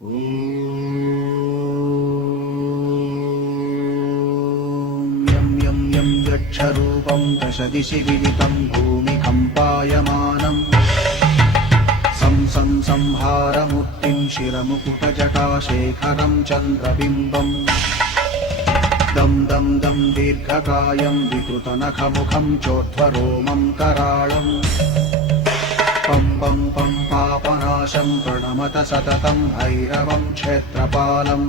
यं यं यं यक्षरूपं दशदिशि विदितं भूमिकम्पायमानम् संहारमूर्तिं शिरमुकुटजटाशेखरं चन्द्रबिम्बम् दं दं दं दीर्घकायं विकृतनखमुखं चोर्ध्वरोमं कराळम् पं पं पं पापनाशं प्रणमत सततं भैरवं क्षेत्रपालम्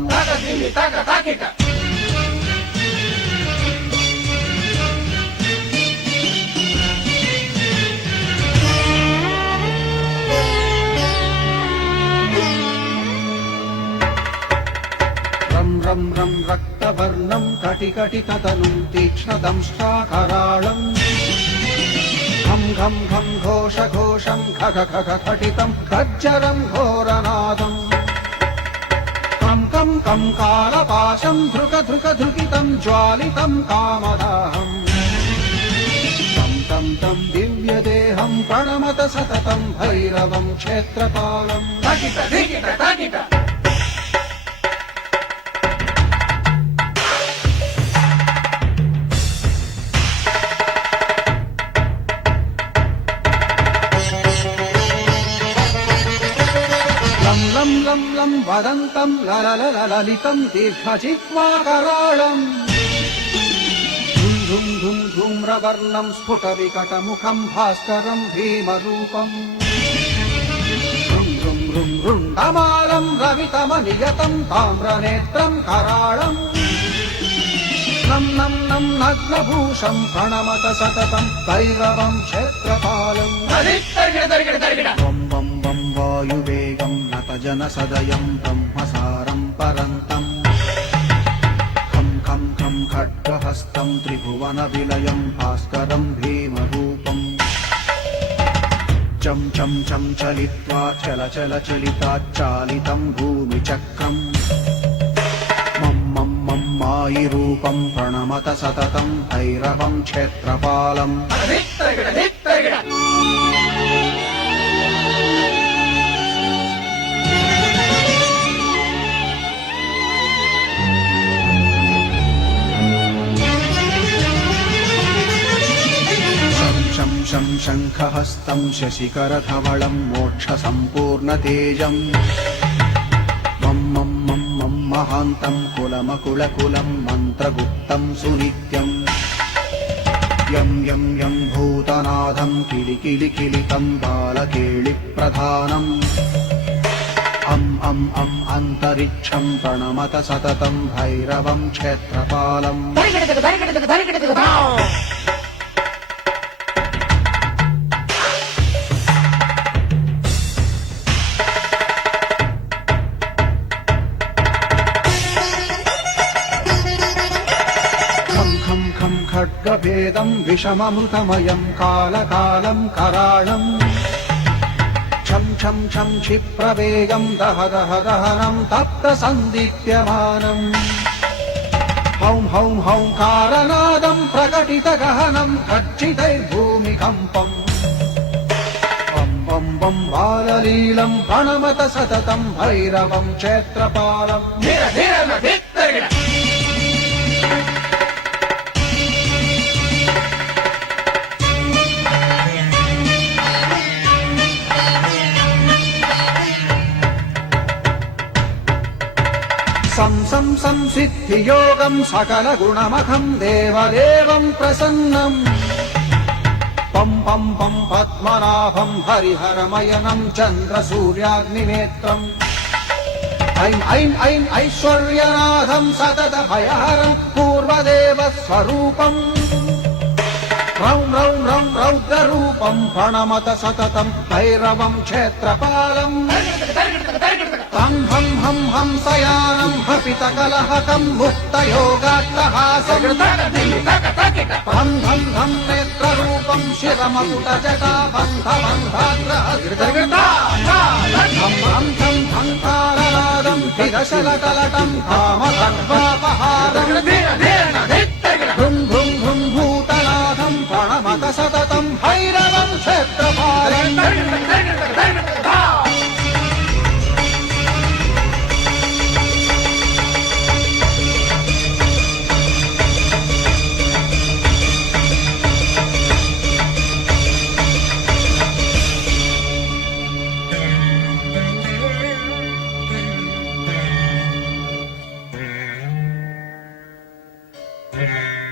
रं रं रं रक्तवर्णं कटिकटिततनुं तीक्ष्णदंष्ट्राकराळम् घं घं घं घोषघोषं खग खग खटितं खज्जरं घोरनादम् कं कं कं कालपाशं धृक धृक धृकितं ज्वालितं कामदाहम् तं तं तं दिव्यदेहं प्रणमत सततं भैरवं क्षेत्रपालम् लं लं लं लं वदन्तं ललितं दीर्घजिह्वाकराळम् धुं धुं धुं धूम्रवर्णं स्फुटविकटमुखं भास्करं भीमरूपम् ऋं ऋं ऋं ऋण्डमालं रवितमनियतं ताम्रनेत्रं कराळम् नं नं नं नग्नभूषं प्रणमत सततं भैरवं क्षेत्रपालम् वं वं वं वायुवेगं नतजनसदयं ब्रह्मसारं परन्तम् खं खं खं खड्गहस्तं त्रिभुवनविलयं भास्करं भीमरूपम् चं चं चं चलित्वा चल चल चलिताच्चालितं भूमिचक्रम् मं मं मं मायिरूपं प्रणमत सततं भैरवं क्षेत्रपालम् शं शं शङ्खहस्तं शशिकरधवलं मोक्षसम्पूर्णतेजम् मं मं मं मं महान्तं कुलमकुलकुलं मन्त्रगुप्तं सुनित्यम् यं यं यं भूतनाथं किलिकिलिकिलितं बालकेलिप्रधानम् अं अन्तरिक्षं प्रणमत सततं भैरवं क्षेत्रपालम् खं खड्गभेदं विषममृतमयं कालकालं कराळम् छं छं छं क्षिप्रवेगं दह दह दहनं तप्तसन्दीप्यमानम् हौं हौं हौंकारनादं प्रकटितगहनं गर्जितैर्भूमिकम्पम् वं वं वं बाललीलं प्रणमत सततं भैरवं क्षेत्रपालम् संसिद्धियोगं सकलगुणमखं देवदेवं प्रसन्नम् पं पं पं पद्मनाभं हरिहरमयनं चन्द्रसूर्याग्निनेत्रम् ऐं ऐं ऐं ऐश्वर्यनाथं सततभयहरं पूर्वदेवस्वरूपम् रौं रौं रौं रौद्ररूपं प्रणमत सततं भैरवं क्षेत्रपालम् हं हं हं हंसयानं हपितकलहकं मुक्तयोगाट्टहासं हं हं हं नेत्ररूपं शिरमकुटजटाबन्धबन्धाग्रहं हं हं हं हंकारनादं विदशलकलटं कामखड्वापहारम् भृं भृं भृं भूतनाथं प्रणमत सततं भैरवं क्षेत्रपालम् ॐ